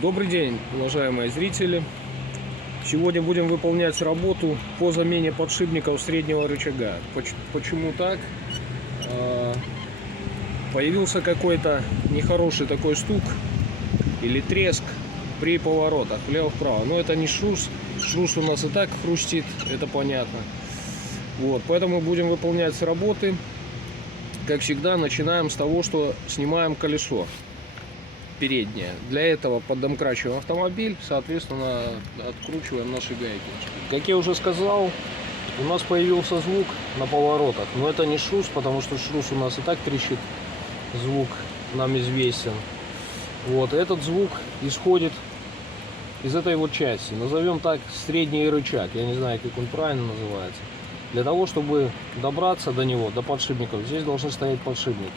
Добрый день, уважаемые зрители! Сегодня будем выполнять работу по замене подшипников среднего рычага. Почему так? Появился какой-то нехороший такой стук или треск при поворотах влево-вправо. Но это не шрус. Шрус у нас и так хрустит, это понятно. Вот, поэтому будем выполнять работы. Как всегда, начинаем с того, что снимаем колесо переднее. Для этого поддомкрачиваем автомобиль, соответственно, откручиваем наши гайки. Как я уже сказал, у нас появился звук на поворотах, но это не шрус, потому что шрус у нас и так трещит, звук нам известен. Вот этот звук исходит из этой вот части, назовем так средний рычаг, я не знаю, как он правильно называется. Для того, чтобы добраться до него, до подшипников, здесь должны стоять подшипники.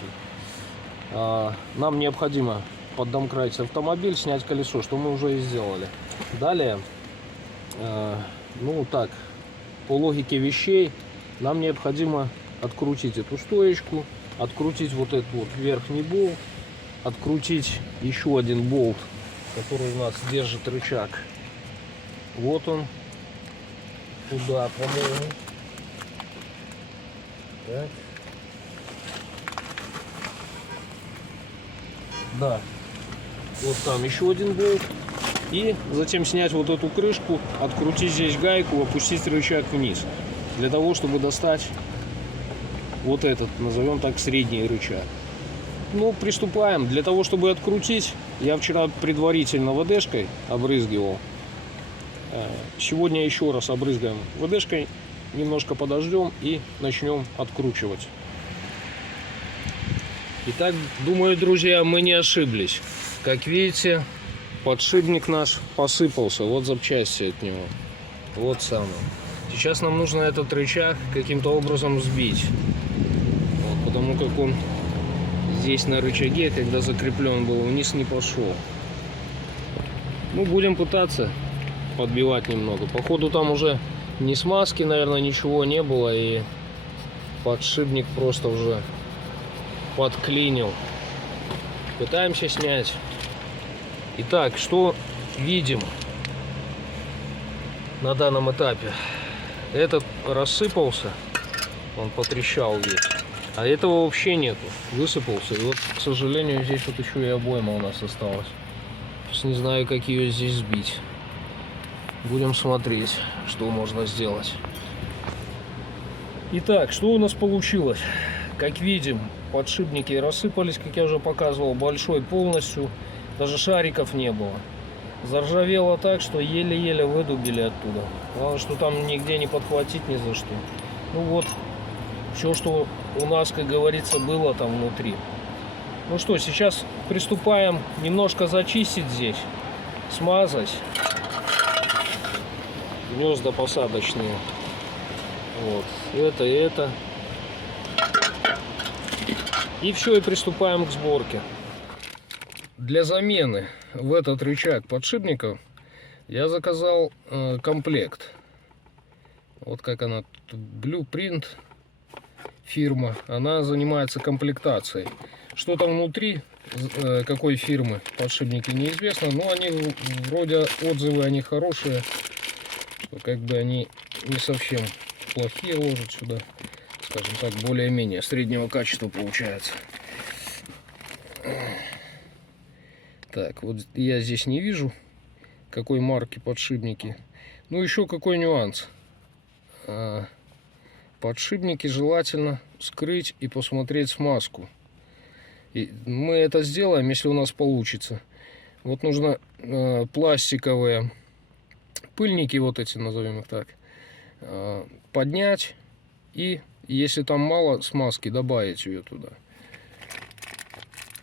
Нам необходимо поддомкратить автомобиль, снять колесо, что мы уже и сделали. Далее, по логике вещей, нам необходимо открутить эту стоечку, открутить вот этот вот верхний болт, открутить еще один болт, который у нас держит рычаг. Вот он, туда, по-моему. Так. Да. Вот там еще один болт. И затем снять вот эту крышку, открутить здесь гайку, опустить рычаг вниз. Для того, чтобы достать вот этот, назовем так, средний рычаг. Ну, приступаем. Для того, чтобы открутить, я вчера предварительно ВДшкой обрызгивал. Сегодня еще раз обрызгаем ВДшкой. Немножко подождем и начнем откручивать. Итак, думаю, друзья, мы не ошиблись. Как видите, подшипник наш посыпался. Вот запчасти от него. Вот самое. Сейчас нам нужно этот рычаг каким-то образом сбить. Вот, потому как он здесь на рычаге, когда закреплен был, вниз не пошел. Ну, будем пытаться подбивать немного. Походу там уже ни смазки, наверное, ничего не было. И подшипник просто уже подклинил. Пытаемся снять. Итак, что видим на данном этапе? Этот рассыпался, он потрещал весь, а этого вообще нету, высыпался. И вот, к сожалению, здесь вот еще и обойма у нас осталась. Сейчас не знаю, как ее здесь сбить. Будем смотреть, что можно сделать. Итак, что у нас получилось? Как видим, подшипники рассыпались, как я уже показывал, большой полностью, даже шариков не было. Заржавело так, что еле-еле выдубили оттуда. Главное, что там нигде не подхватить ни за что. Ну вот, все, что у нас, как говорится, было там внутри. Ну что, сейчас приступаем немножко зачистить здесь, смазать гнезда посадочные. Вот, это и это. И все, и приступаем к сборке. Для замены в этот рычаг подшипников я заказал комплект. Вот как она, Blueprint фирма, она занимается комплектацией. Что там внутри, какой фирмы подшипники, неизвестно, но они вроде отзывы, они хорошие, как бы они не совсем плохие, ложат сюда, скажем так, более-менее среднего качества получается. Так, вот я здесь не вижу, какой марки подшипники. Ну, еще какой нюанс. Подшипники желательно вскрыть и посмотреть смазку. И мы это сделаем, если у нас получится. Вот нужно пластиковые пыльники, вот эти, назовем их так, поднять. И если там мало смазки, добавить ее туда.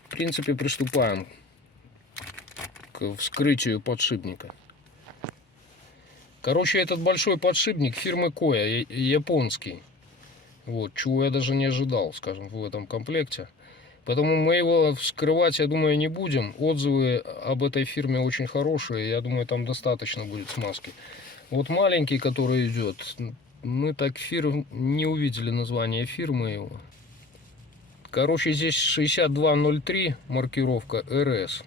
В принципе, приступаем к вскрытию подшипника. Короче, этот большой подшипник фирмы Коя, японский. Вот, чего я даже не ожидал, скажем, в этом комплекте. Поэтому мы его вскрывать, я думаю, не будем. Отзывы об этой фирме очень хорошие. Я думаю, там достаточно будет смазки. Вот маленький, который идет, мы так не увидели название фирмы его. Короче, здесь 6203 маркировка РС.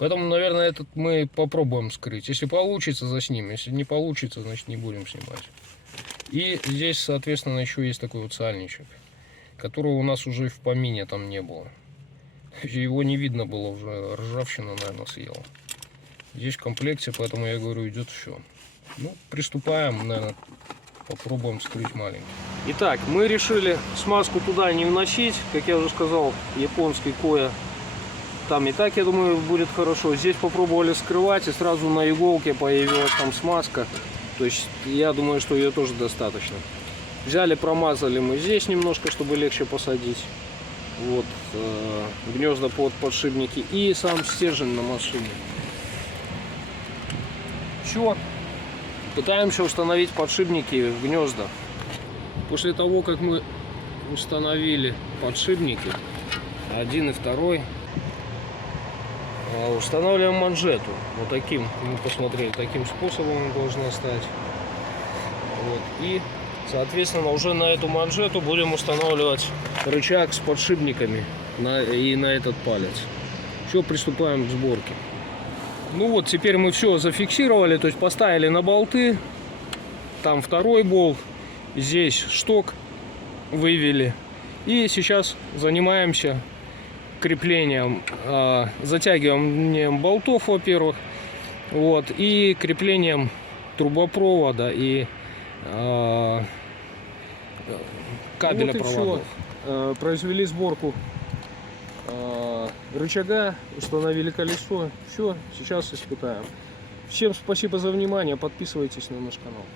Поэтому, наверное, этот мы попробуем скрыть. Если получится, заснимем. Если не получится, значит не будем снимать. И здесь, соответственно, еще есть такой вот сальничек, которого у нас уже в помине там не было. Его не видно было, уже ржавчина, наверное, съела. Здесь в комплекте, поэтому я говорю, идет все. Ну, приступаем, наверное, попробуем скрыть маленький. Итак, мы решили смазку туда не вносить. Как я уже сказал, японский Коя. Там и так, я думаю, будет хорошо. Здесь попробовали скрывать, и сразу на иголке появилась там смазка. То есть, я думаю, что ее тоже достаточно. Взяли, промазали мы здесь немножко, чтобы легче посадить. Вот, гнезда под подшипники и сам стержень на машине. Все. Пытаемся установить подшипники в гнезда. После того, как мы установили подшипники, один и второй, устанавливаем манжету. Вот таким, мы посмотрели, таким способом она должна стать. Вот. И, соответственно, уже на эту манжету будем устанавливать рычаг с подшипниками и на этот палец. Все, приступаем к сборке. Ну вот, теперь мы все зафиксировали, то есть поставили на болты. Там второй болт, здесь шток вывели. И сейчас занимаемся креплением, затягиванием болтов, во-первых, вот, и креплением трубопровода и кабеля проводов. Произвели сборку рычага, установили колесо. Все, сейчас испытаем. Всем спасибо за внимание, подписывайтесь на наш канал.